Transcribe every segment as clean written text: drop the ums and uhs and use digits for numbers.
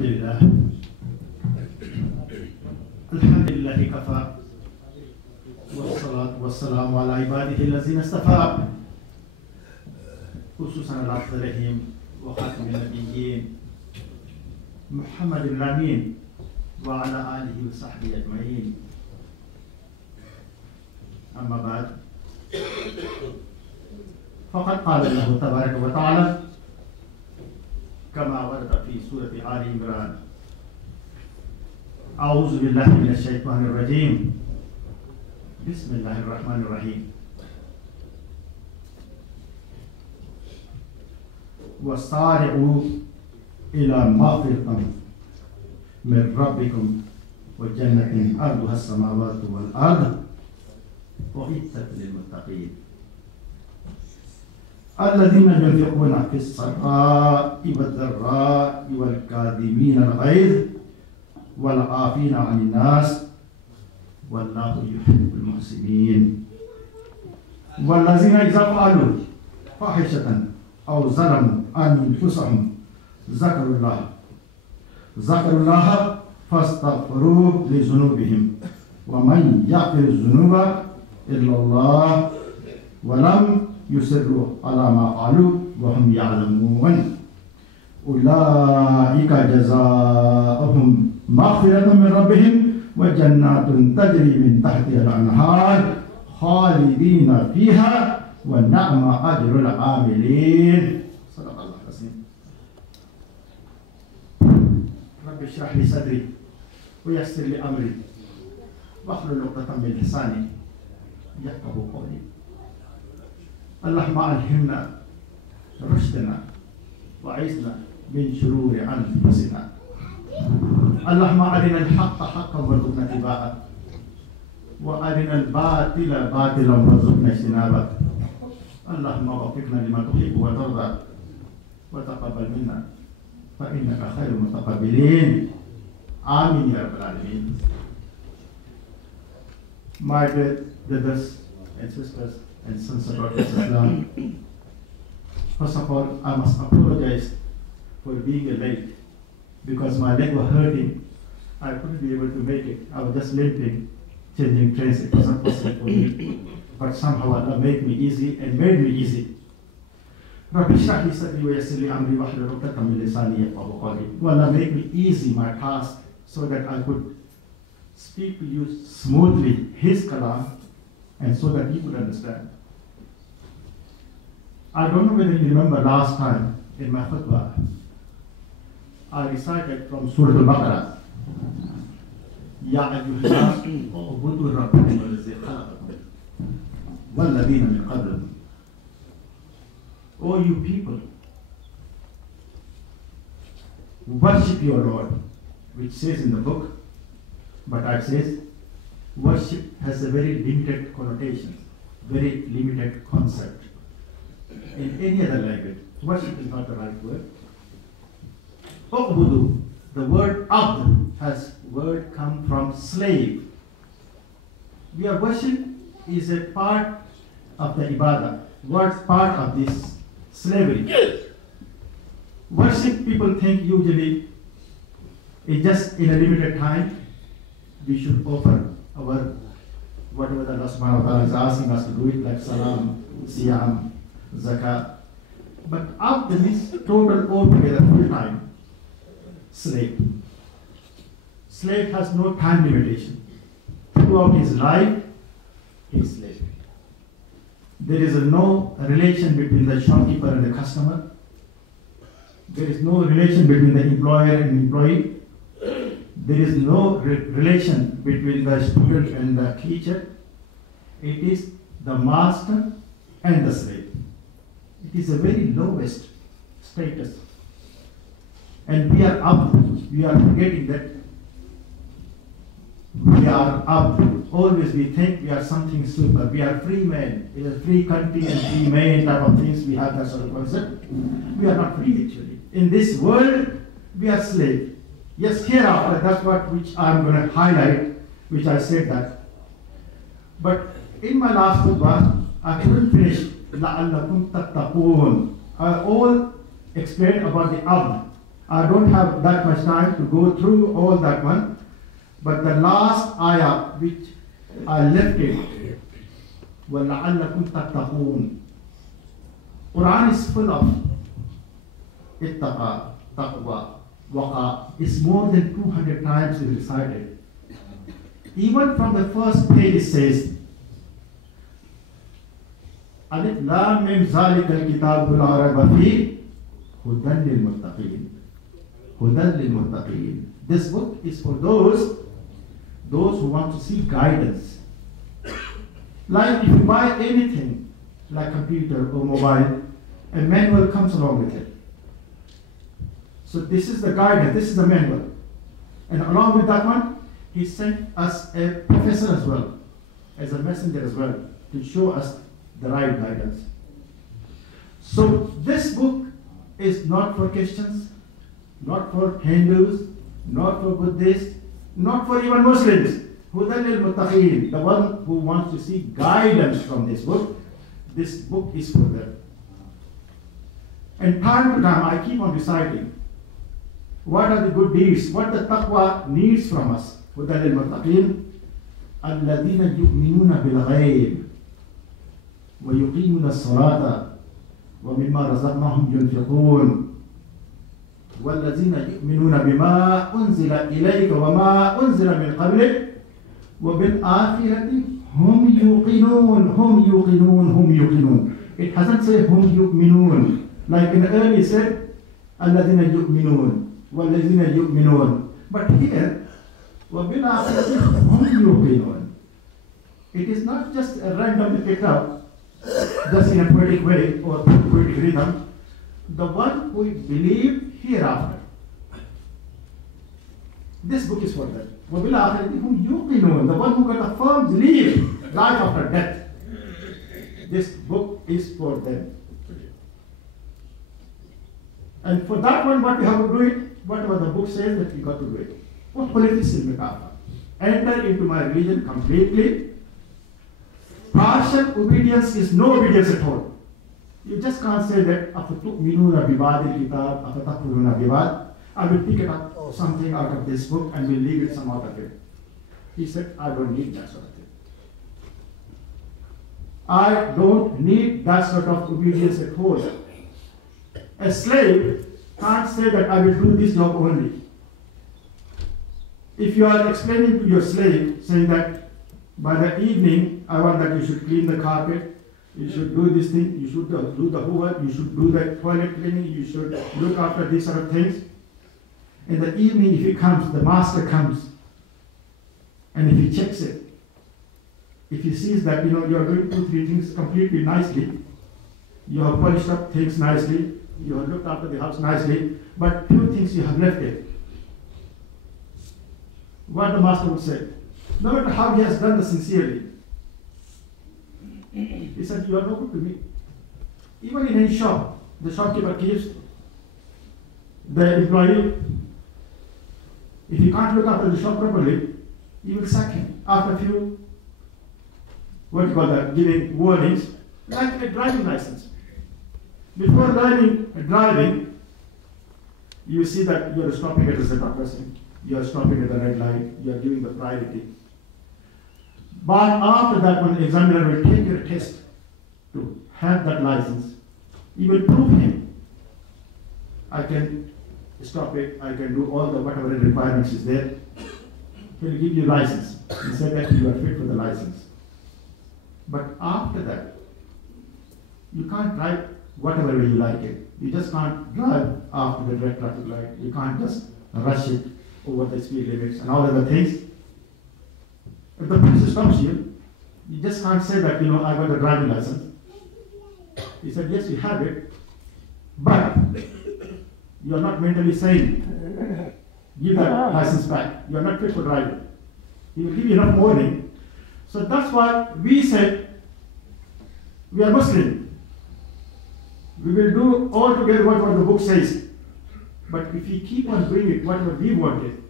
الحمد لله الحمد لله كفى والصلاة والسلام على عباده الذين اصطفى خصوصا على أفضلهم وخاتم النبيين محمد الأمين وعلى آله وصحبه أجمعين. أما بعد فقد قال الله تبارك وتعالى كما ورد في سورة آل عمران: أعوذ بالله من الشيطان الرجيم بسم الله الرحمن الرحيم وسارعوا إلى مغفرة من ربكم وجنة أرضها السماوات والأرض أعدت للمتقين الذين ينفقون في السراء والضراء والكاظمين الغيظ والعافين عن الناس والله يحب المحسنين والذين إذا فعلوا فاحشة أو ظلموا أنفسهم ذكروا الله فاستغفروا لذنوبهم ومن يغفر الذنوب إلا الله ولم يصروا على ما فعلوا وهم يعلمون أولئك جزاؤهم مغفرة من ربهم وجنات تجري من تحتها الأنهار خالدين فيها ونعم أجر العاملين. صدق الله العظيم. رب اشرح لي صدري ويسر لي أمري واحلل عقدة من لساني يفقهوا قولي. اللهم ألهمنا رشدنا وعزنا من شرور أنفسنا. اللهم أرنا الحق حقا وارزقنا اتباعه وأرنا الباطل باطلا وارزقنا اجتنابه. اللهم وفقنا لما تحب وترضى وتقبل منا فإنك خير المتقبلين. آمين يا رب العالمين. My brothers and sisters and sons and daughters of Islam, first of all, I must apologize for being late because my leg was hurting. I couldn't be able to make it. I was just limping, changing trains. It wasn't possible for me. But somehow Allah made me easy and made me easy. Rabbi shrah li sadri wa yassir li amri wahlul 'uqdatam min lisani yafqahu qawli. Allah made me easy my task so that I could speak to you smoothly His kalam and so that you could understand. I don't know whether you remember last time in my khutbah, I recited from Surah Al-Baqarah, Ya ayyuhan nas u'budu rabbakum alladhi khalaqakum walladhina min qablikum. O you people, worship your Lord, which says in the book, but it says worship has a very limited connotation, very limited concept. In any other language, worship is not the right word. U'budu, the word abd has word come from slave. Your worship is a part of the ibadah, what part of this slavery. Worship, people think usually is just in a limited time. We should offer our whatever Allah subhanahu wa ta'ala is asking us to do it, like salam, siyam, zakah. But abd means total altogether full time slave. Slave has no time limitation. Throughout his life, he is slave. There is no relation between the shopkeeper and the customer. There is no relation between the employer and employee. There is no relation between the student and the teacher. It is the master and the slave. It is a very lowest status. And we are up. We are forgetting that we are up. Always we think we are something super. We are free men. In a free country and free men type of things, we have that sort of concept. We are not free actually. In this world, we are slave. Yes, hereafter, that's what which I'm going to highlight, which I said that. But in my last khutbah, I couldn't finish لَعَلَّكُمْ تَتَّقُونَ. I all explained about the abd. I don't have that much time to go through all that one, but the last ayah which I left it, وَلَعَلَّكُمْ تَتَّقُونَ. Quran is full of ittaqa, taqwa, waqa. It's more than 200 times recited. Even from the first page it says, Alif Lam Mim Zalikal Kitabu La Raiba Fihi Hudan lil Muttaqin. Hudan lil Muttaqin. This book is for those who want to see guidance. Like if you buy anything, like computer or mobile, a manual comes along with it. So this is the guidance, this is the manual. And along with that one, he sent us a professor as well, as a messenger as well, to show us the right guidance. So this book is not for Christians, not for Hindus, not for Buddhists, not for even Muslims. Hudan lil Muttaqin, the one who wants to see guidance from this book is for them. And time to time, I keep on reciting, what are the good deeds, what the taqwa needs from us. Hudan lil Muttaqin, الذين يؤمنون بالغيب ويقيمون الصلاة ومما رزقناهم ينفقون والذين يؤمنون بما أنزل إليك وما أنزل من قبلك وبالآخرة هم يوقنون. It hasn't said هم يؤمنون. Like in the early it said الذين يؤمنون والذين يؤمنون. But here وبالآخرة هم يوقنون. It is not just a randomly picked up, just in a poetic way or poetic rhythm. The one who believe hereafter. This book is for them. وَبِالْآخِرَةِ هُمْ يُوقِنُونَ. The one who got a firm belief, life after death. This book is for them. And for that one, what we have to do it, whatever the book says that we got to do it. Enter into my religion completely. Partial obedience is no obedience at all. You just can't say that أَفَتُؤْمِنُونَ بِبَعْضِ الْكِتَابِ أَفَتَكْفُرُونَ بِبَعْضِ. I will pick it up something out of this book and will leave it some out of it. He said, I don't need that sort of thing. I don't need that sort of obedience at all. A slave can't say that I will do this job only. If you are explaining to your slave, saying that by the evening, I want that you should clean the carpet, you should do this thing, you should do the homework, you should do the toilet cleaning, you should look after these sort of things. In the evening, if he comes, the master comes, and if he checks it, if he sees that you are doing 2-3 things completely nicely, you have polished up things nicely, you have looked after the house nicely, but few things you have left it. What the master would say, no matter how he has done this sincerely, he said, you are no good to me. Even in any shop, the shopkeeper keeps the employee. If he can't look after the shop properly, he will sack him after a few, giving warnings, like a driving license. Before learning driving, you see that you are stopping at a zebra crossing, you are stopping at the red light, you are giving the priority. But after that, when the examiner will take your test to have that license, he will prove him, I can stop it, I can do all the whatever requirements is there. He will give you license. He said that you are fit for the license. But after that, you can't drive whatever way you like it. You just can't drive after the red traffic light. You can't just rush it over the speed limits and all other things. If the police stops you, you just can't say that, I got a driving license. He said, yes, you have it, but you are not mentally sane. Give that license back. You are not fit for driving. He will give you enough warning. So that's why we said, we are Muslim. We will do all together what the book says. But if we keep on doing it, whatever we wanted,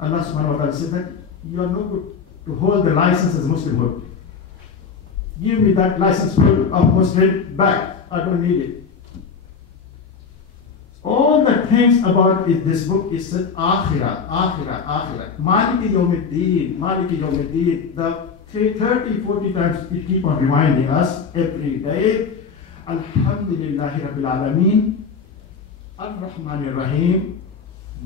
Allah subhanahu wa ta'ala said that you are no good to hold the license as Muslimhood. Give me that license of Muslim back. I don't need it. All the things about this book is that Akhirah, Akhirah, Akhirah. Maliki Yawmiddin, Maliki Yawmiddin. The 30, 40 times it keep on reminding us every day. Alhamdulillahi Rabbil Alameen, Ar-Rahmanir Rahim,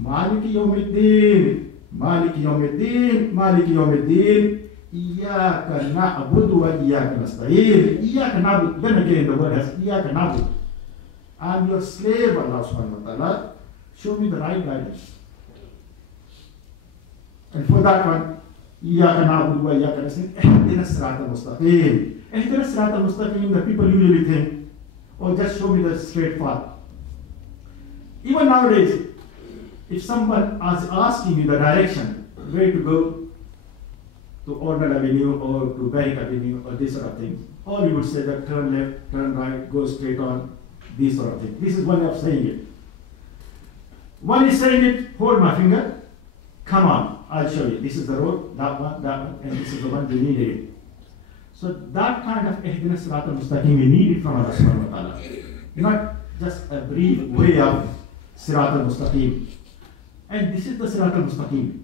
Maliki Yawmiddin, Maliki Yawmiddin, Maliki Yawmiddin. Iyaka na'budu wa iyaka nasta'in. Iyaka na'budu. Then again the word has Iyaka na'budu. I'm your slave, Allah subhanahu wa ta'ala. Show me the right guidance. And for that one, Iyaka na'budu wa iyaka nasta'in. Ihdina sirata mustaqim. Ihdina sirata mustaqim, the people usually think, oh, just show me the straight path. Even nowadays, if someone is asking you the direction, where to go, to Ornal Avenue or to Barrick Avenue or this sort of thing, or you would say that turn left, turn right, go straight on, this sort of thing. This is one way of saying it. One is saying it, hold my finger, come on, I'll show you. This is the road, that one, and this is the one we needed. So that kind of Ihdina Sirata Mustaqim we need it from Allah subhanahu wa ta'ala. Not just a brief way of Sirata Mustaqim. And this is the Sirata Mustaqim.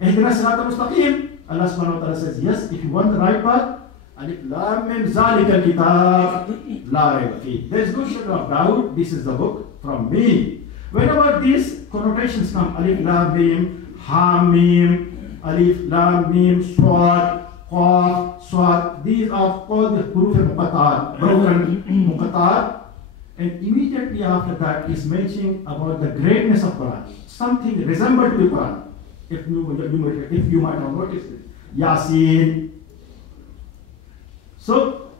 Ihdina Sirata Mustaqim. Allah subhanahu wa ta'ala says, yes, if you want the right path, Alif Lam Mim Zalika Kitab La Rayba Fi. There is no shadow of doubt, this is the book from me. Whenever these connotations come, Alif Lam Mim, Ha Mim, Alif Lam Mim, Swad, Qaf, Swad, these are called the Huruf al-Muqatta'at, broken Muqatta'at. And immediately after that is mentioning about the greatness of Quran, something resembled to the Quran. If you might have noticed it. Yasin. So,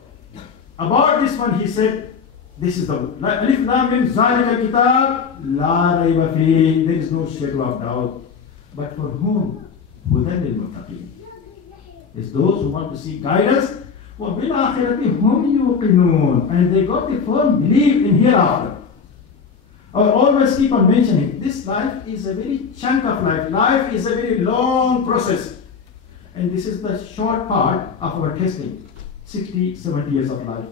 about this one he said, this is the book. Alif Lam Mim Zalika Kitab La Rayba Fi. There is no shadow of doubt. But for whom? Hudan lil Muttaqin. It's those who want to seek guidance. وَبِالْآخِرَةِ هُمْ يُوقِنُونَ. And they got the firm belief in hereafter. I always keep on mentioning, this life is a very chunk of life. Life is a very long process. And this is the short part of our testing. 60, 70 years of life.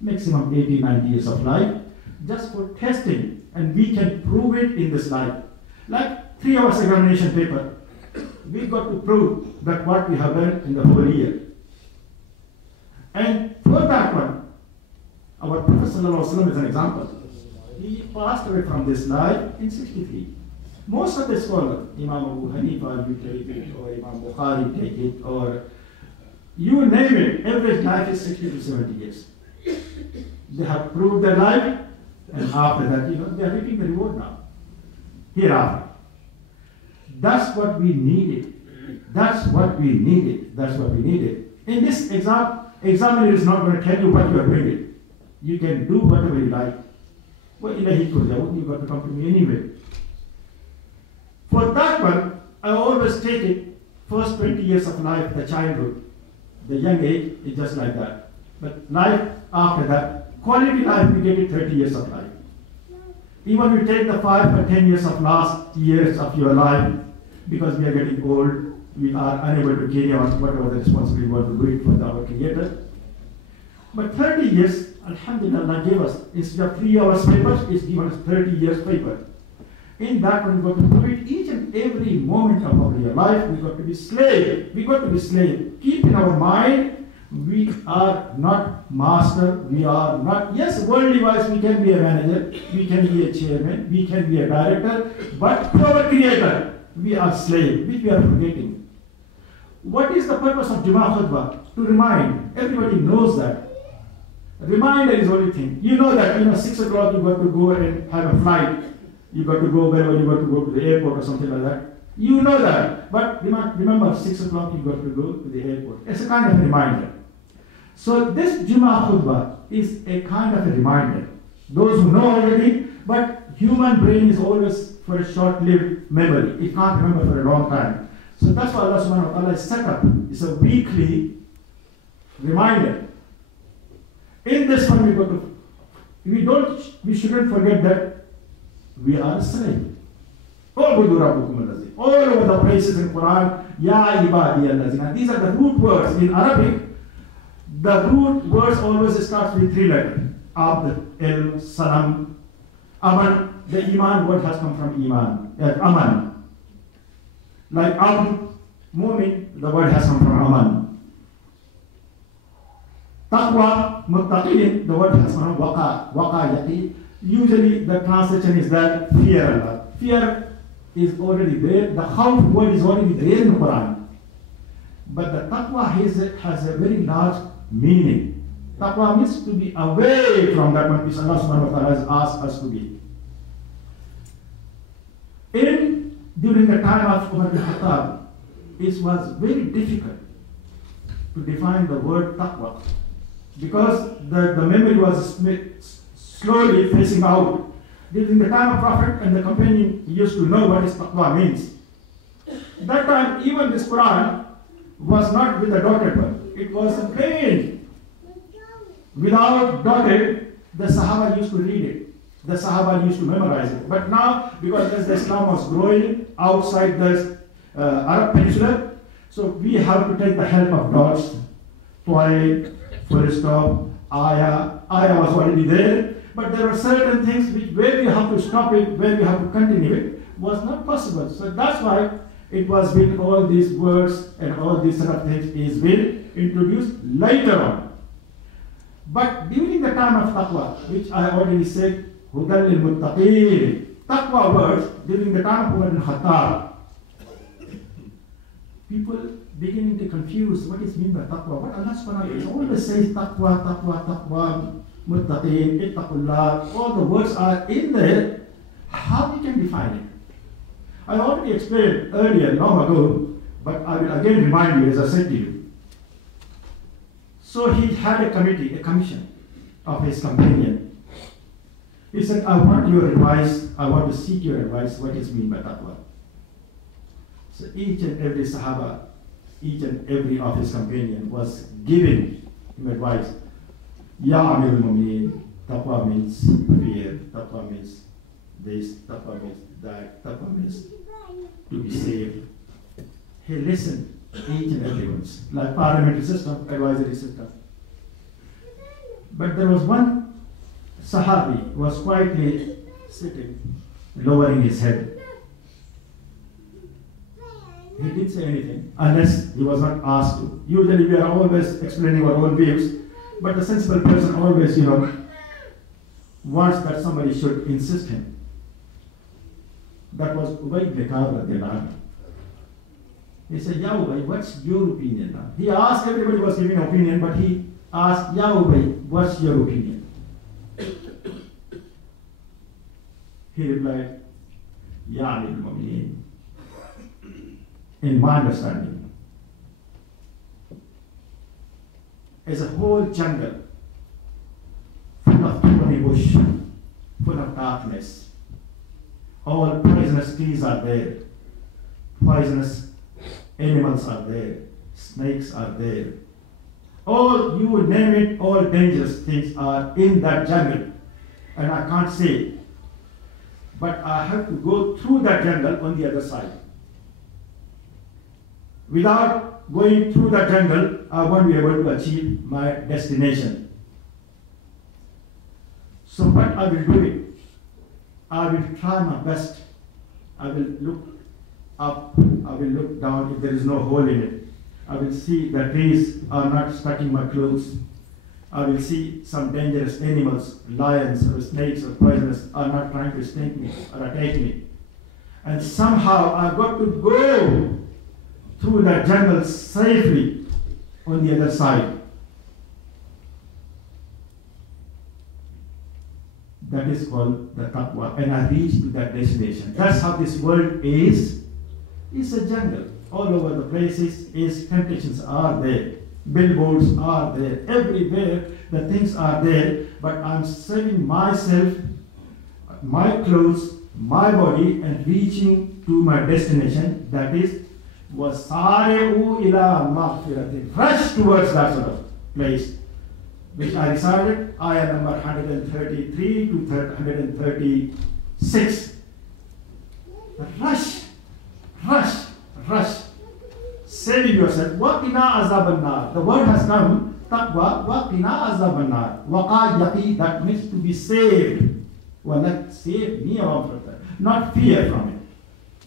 Maximum 80, 90 years of life. Just for testing. And we can prove it in this life. Like 3 hours examination paper. We've got to prove that what we have learned in the whole year. And for that one, our Prophet ﷺ is an example. He passed away from this life in 63. Most of the scholars, Imam Abu Hanifa, you take it, or Imam Bukhari take it, or you name it, average life is 60 to 70 years. They have proved their life, and after that, they are reaping the reward now. Hereafter. That's what we needed. That's what we needed. That's what we needed. In this examiner is not going to tell you what you are doing. You can do whatever you like. Well, Ilahi Kurjawud, you've got to come to me anyway. For that one, I always take it, first 20 years of life, the childhood, the young age is just like that. But life after that, quality life, we get it 30 years of life. Even we take the 5 or 10 years of last years of your life, because we are getting old, we are unable to carry on whatever the responsibility we want to do it for our Creator. But 30 years, Alhamdulillah, gave us, instead of 3 hours papers, it's given us 30 years paper. In that one, we've got to do it each and every moment of our life. We've got to be slave. We've got to be slave. Keep in our mind, we are not master. We are not, yes, worldly wise, we can be a manager, we can be a chairman, we can be a director, but to our Creator, we are slave, which we are forgetting. What is the purpose of Jummah Khutbah? To remind. Everybody knows that. A reminder is the only thing. You know that, 6 o'clock you've got to go and have a flight. You've got to go wherever you've got to go to the airport or something like that. You know that. But remember, 6 o'clock you've got to go to the airport. It's a kind of a reminder. So this Jummah Khutbah is a kind of a reminder. Those who know already, but human brain is always for a short-lived memory. It can't remember for a long time. So that's why Allah subhanahu wa ta'ala is set up. It's a weekly reminder. In this one, we shouldn't forget that we are a slave. All over the places in Quran, Ya ibadi allazina. These are the root words. In Arabic, the root words always starts with 3 letters. Abd, El, Salam. Aman, the Iman word has come from Iman, Aman. Like Abd, Mu'min, the word has come from Aman. Taqwa, Muttaqin, the word has come from Waqa, Yaqi. Usually the translation is that fear Allah. Fear is already there, the khawf word is already there in the Quran. But the taqwa has a very large meaning. Taqwa means to be away from that one which Allah subhanahu wa ta'ala has asked us to be. During the time of Umar bin Khattab, it was very difficult to define the word taqwa because the memory was slowly phasing out. During the time of Prophet and the companion used to know what is taqwa means. That time, even this Quran was not with a dotted one. It was plain. Without dotted, the Sahaba used to read it. The Sahaba used to memorize it. But now, because as the Islam was growing outside the Arab Peninsula, so we have to take the help of dots, toy, full stop, ayah. Ayah was already there. But there are certain things where we have to stop it, where we have to continue it, was not possible. So that's why it was with all these words and all these sort of things is been introduced later on. But during the time of taqwa, which I already said, Hudal lil Muttaqeen, taqwa words, during the time of Umar bin Khattab, people beginning to confuse what is meant by taqwa. What Allah subhanahu wa ta'ala always says taqwa, Muttaqeen, ittaqullah, all the words are in there. How we can define it? I already explained earlier, long ago, but I will again remind you as I said to you. So he had a commission of his companion. He said, I want your advice, I want to seek your advice, what is meant by taqwa. So each and every Sahaba, each and every of his companion was giving him advice. Ya Amirul Mu'mineen, taqwa means fear, taqwa means this, taqwa means that, taqwa means to be saved. He listened each and every one, like parliamentary system, advisory system. But there was one Sahabi who was quietly sitting, lowering his head. He didn't say anything unless he was not asked to. Usually we are always explaining our own views, but the sensible person always, wants that somebody should insist him. That was Ubay ibn Ka'b radiallahu anhu. He said, Ya Ubay, what's your opinion now? He asked, everybody was giving an opinion, but he asked, Ya Ubay, what's your opinion? He replied, Ya Amirul Mu'mineen, in my understanding, is a whole jungle full of thorny bush, full of darkness. All poisonous trees are there, poisonous animals are there, snakes are there. All, you would name it, all dangerous things are in that jungle. And I can't say, but I have to go through that jungle on the other side. Without going through that jungle, I won't be able to achieve my destination. So what I will do it, I will try my best. I will look up, I will look down if there is no hole in it. I will see the trees are not stuck in my clothes. I will see some dangerous animals, lions or snakes or poisonous are not trying to sting me or attack me. And somehow I've got to go through that jungle safely on the other side. That is called the taqwa, and I reach to that destination. That's how this world is. It's a jungle. All over the places is temptations are there. Billboards are there. Everywhere the things are there. But I'm saving myself, my clothes, my body, and reaching to my destination. That is, wasari'u ila maghfiratin. Rush towards that sort of place, which I recited, ayah number 133 to 136. Rush, rush, rush. Saving yourself. Waqina azab an-nar. The word has come, taqwa, waqina azab an-nar. Waqa yaqi, that means to be saved. Well, let save me from that. Not fear from it.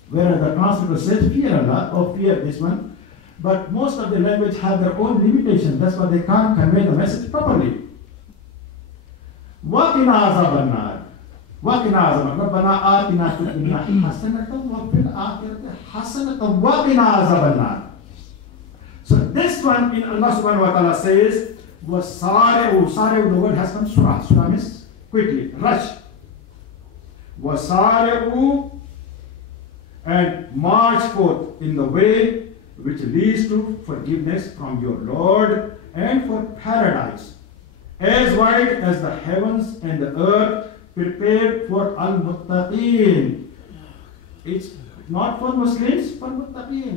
Whereas the translator says fear Allah or fear this one. But most of the language have their own limitations. That's why they can't convey the message properly. وَقِنَا عَذَابَ النَّارِ وَقِنَا عَذَابَ رَبَّنَا آتِنَا فِي الدُّنْيَا حَسَنَةً وَفِي الْآخِرَةِ حَسَنَةً وَقِنَا عَذَابَ النَّارِ. So this one in Allah subhanahu wa ta'ala says, وَسَارِعُوا. The word has come surah. Surah means quickly, rush. وَسَارِعُوا, and march forth in the way which leads to forgiveness from your Lord and for paradise, as wide as the heavens and the earth, prepared for al-muttaqeen. It's not for Muslims, for muttaqeen.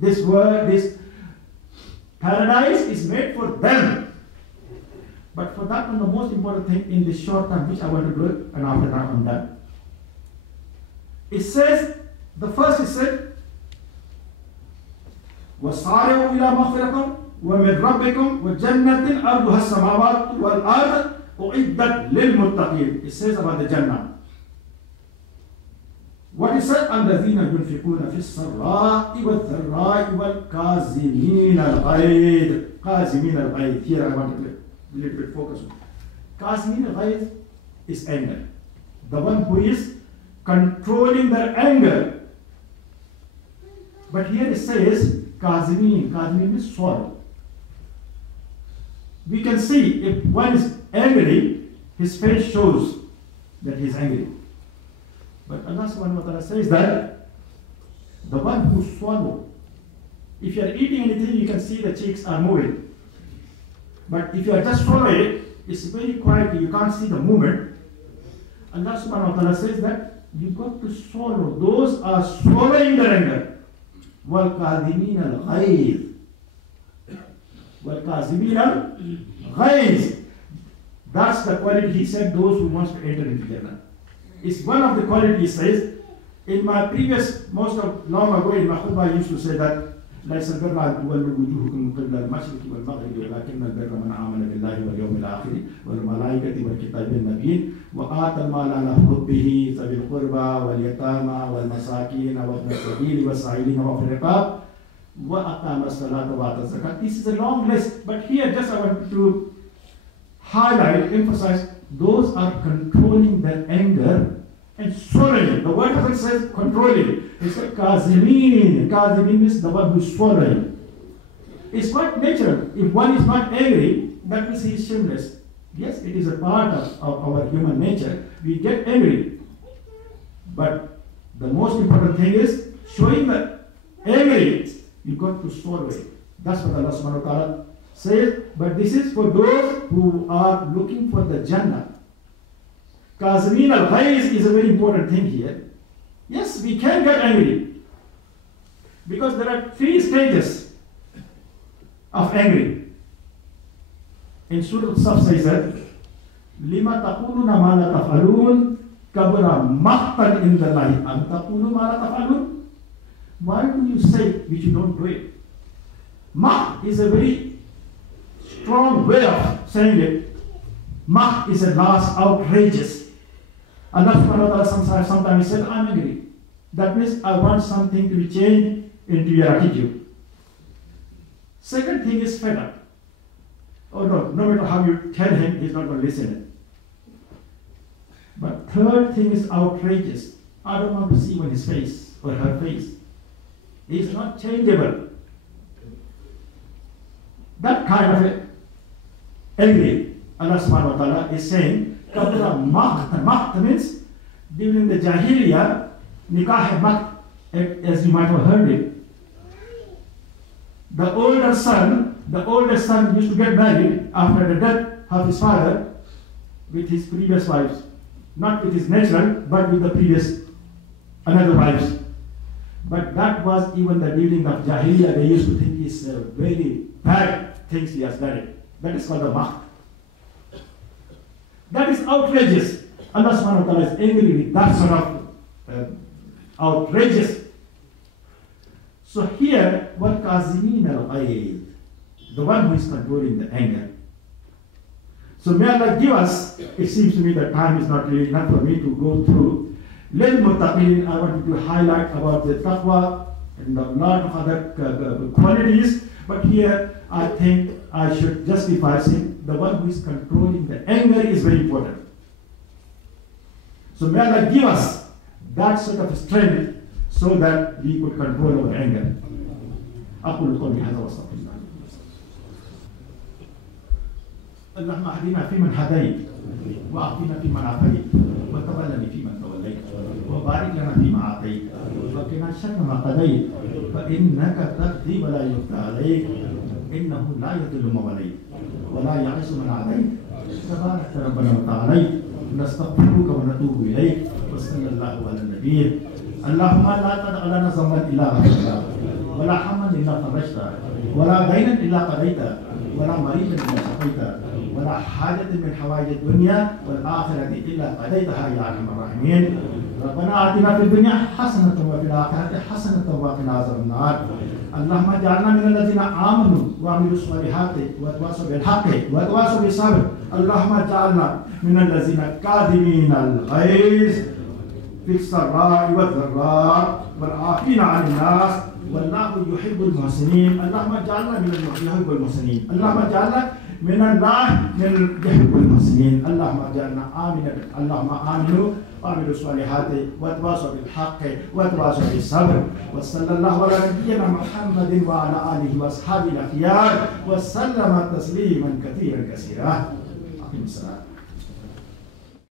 This word, this paradise is made for them. But for that one, the most important thing in this short time, which I want to do, and after that I'm done. It says, the first is said, وَصَارِعُوا إِلَى مَغْفِرَةٍ وَمِنْ رَبِّكُمْ وَجَنَّةٍ أَرْضُهَا السَّمَاوَاتُ وَالْأَرْضُ أُعِدَّتْ لِلْمُتَّقِينَ. It says about the Jannah. What is said? الَّذِينَ يُنْفِقُونَ فِي السَّرَّاءِ وَالضَّرَّاءِ وَالْكَاظِمِينَ الْغَيْظَ. كَاظِمِينَ الْغَيْظ. Here I want to a little bit focus on. Kazimin al-ghayz is anger. The one who is controlling their anger. But here it says Kazimin. Kazimin means sorrow. We can see if one is angry, his face shows that he is angry. But Allah subhanahu wa ta'ala says that the one who swallows, if you are eating anything, you can see the cheeks are moving. But if you are just swallowing it, it's very quiet, you can't see the movement. Allah subhanahu wa ta'ala says that you got to swallow. Those are swallowing their anger. وَالْكَاظِمِينَ الْغَيْظِ. وَالْكَاظِمِينَ الْغَيْظِ. That's the quality he said, those who wants to enter into Jannah. It's one of the qualities he says. In my previous, long ago in my khutbah, I used to say that ليس البر أن تولوا وجوهكم قبل المشرق والمغرب ولكن البر من آمن بالله واليوم الآخر والملائكة والكتاب والنبيين وآتى المال على حبه ذوي القربى واليتامى والمساكين وابن السبيل والسائلين وفي الرقاب وأقام الصلاة وآتى الزكاة. This is a long list, but here just I want to highlight, emphasize, those are controlling their anger and swallowing. The word doesn't say controlling. It's like Kazimin. Kazimin means the one who's swallowing. It's quite natural. If one is not angry, that means he is shameless. Yes, it is a part of our human nature. We get angry. But the most important thing is showing that angry, you got to swallow it. That's what Allah subhanahu wa ta'ala says. But this is for those who are looking for the Jannah. Kazimin al-ghayz is a very important thing here. Yes, we can get angry. Because there are 3 stages of angry. In Surah Saf says that, لِمَا تَقُولُونَ مَا لَا تَفْعَلُونَ كَبُرَ مَقْتًا عِنْدَ اللَّهِ أَن تَقُولُوا مَا لَا تَفْعَلُونَ. Why do you say which you don't do it? Maq is a very strong way of saying it. Maq is a last outrageous. Allah subhanahu wa ta'ala sometimes said, I'm angry. That means I want something to be changed into your attitude. Second thing is fed up. Oh no matter how you tell him, he's not going to listen. But third thing is outrageous. I don't want to see on his face or her face. He is not changeable. That kind of angry, Allah subhanahu wa ta'ala is saying, Maqt means during the Jahiliyyah, nikah maqt, as you might have heard it. The oldest son used to get married after the death of his father with his previous wives. Not with his natural, but with the previous another wives. But that was even the during of Jahiliyyah, they used to think it's very bad things he has done. That is called the maqt. That is outrageous. Allah subhanahu wa ta'ala is angry with that sort of outrageous. So here, what kazimin al-ghayz, the one who is controlling the anger. So may Allah give us, it seems to me that time is not really enough for me to go through. Lil Muttaqin, I wanted to highlight about the taqwa and a lot of other qualities, but here I think I should justify saying the one who is controlling the anger is very important. So may Allah give us that sort of strength so that we could control our anger. أقول قولي هذا واستغفر الله. اللهم اهدنا فيمن هديت وأعطنا فيمن عافيت وتولني فيمن توليت وبارك لنا فيما أعطيت وقنا شر ما قضيت فإنك تقضي ولا يقضى عليك إنه لا يضل من وليت ولا يعز من عاديت تبارك ربنا وتعاليت نستغفرك ونتوب إليك وصلى الله على النبي. اللهم لا تدع لنا ذنبا إلا غفرته ولا حما إلا فرجته ولا دينا إلا قضيته ولا مريضا إلا شفيته ولا حاجة من حوائج الدنيا والآخرة إلا قضيتها يا أرحم الراحمين. ربنا آتنا في الدنيا حسنة وفي الآخرة حسنة وقنا عذاب النار. اللهم اجعلنا من الذين آمنوا وعملوا الصالحات وتواصوا بالحق وتواصوا بالصبر. اللهم اجعلنا من الذين كاظمين الغيظ في السراء والضراء والعافين عن الناس والله يحب المحسنين. اللهم اجعلنا من يحب المحسنين. اللهم اجعلنا من الله من يحب المحسنين. اللهم اجعلنا آمنا. اللهم آمنوا وعملوا الصالحات وتواصوا بالحق وتواصوا بالصبر. وصلى الله على نبينا محمد وعلى آله وأصحابه الأخيار وسلم تسليما كثيرا كثيرا. أقم الصلاة.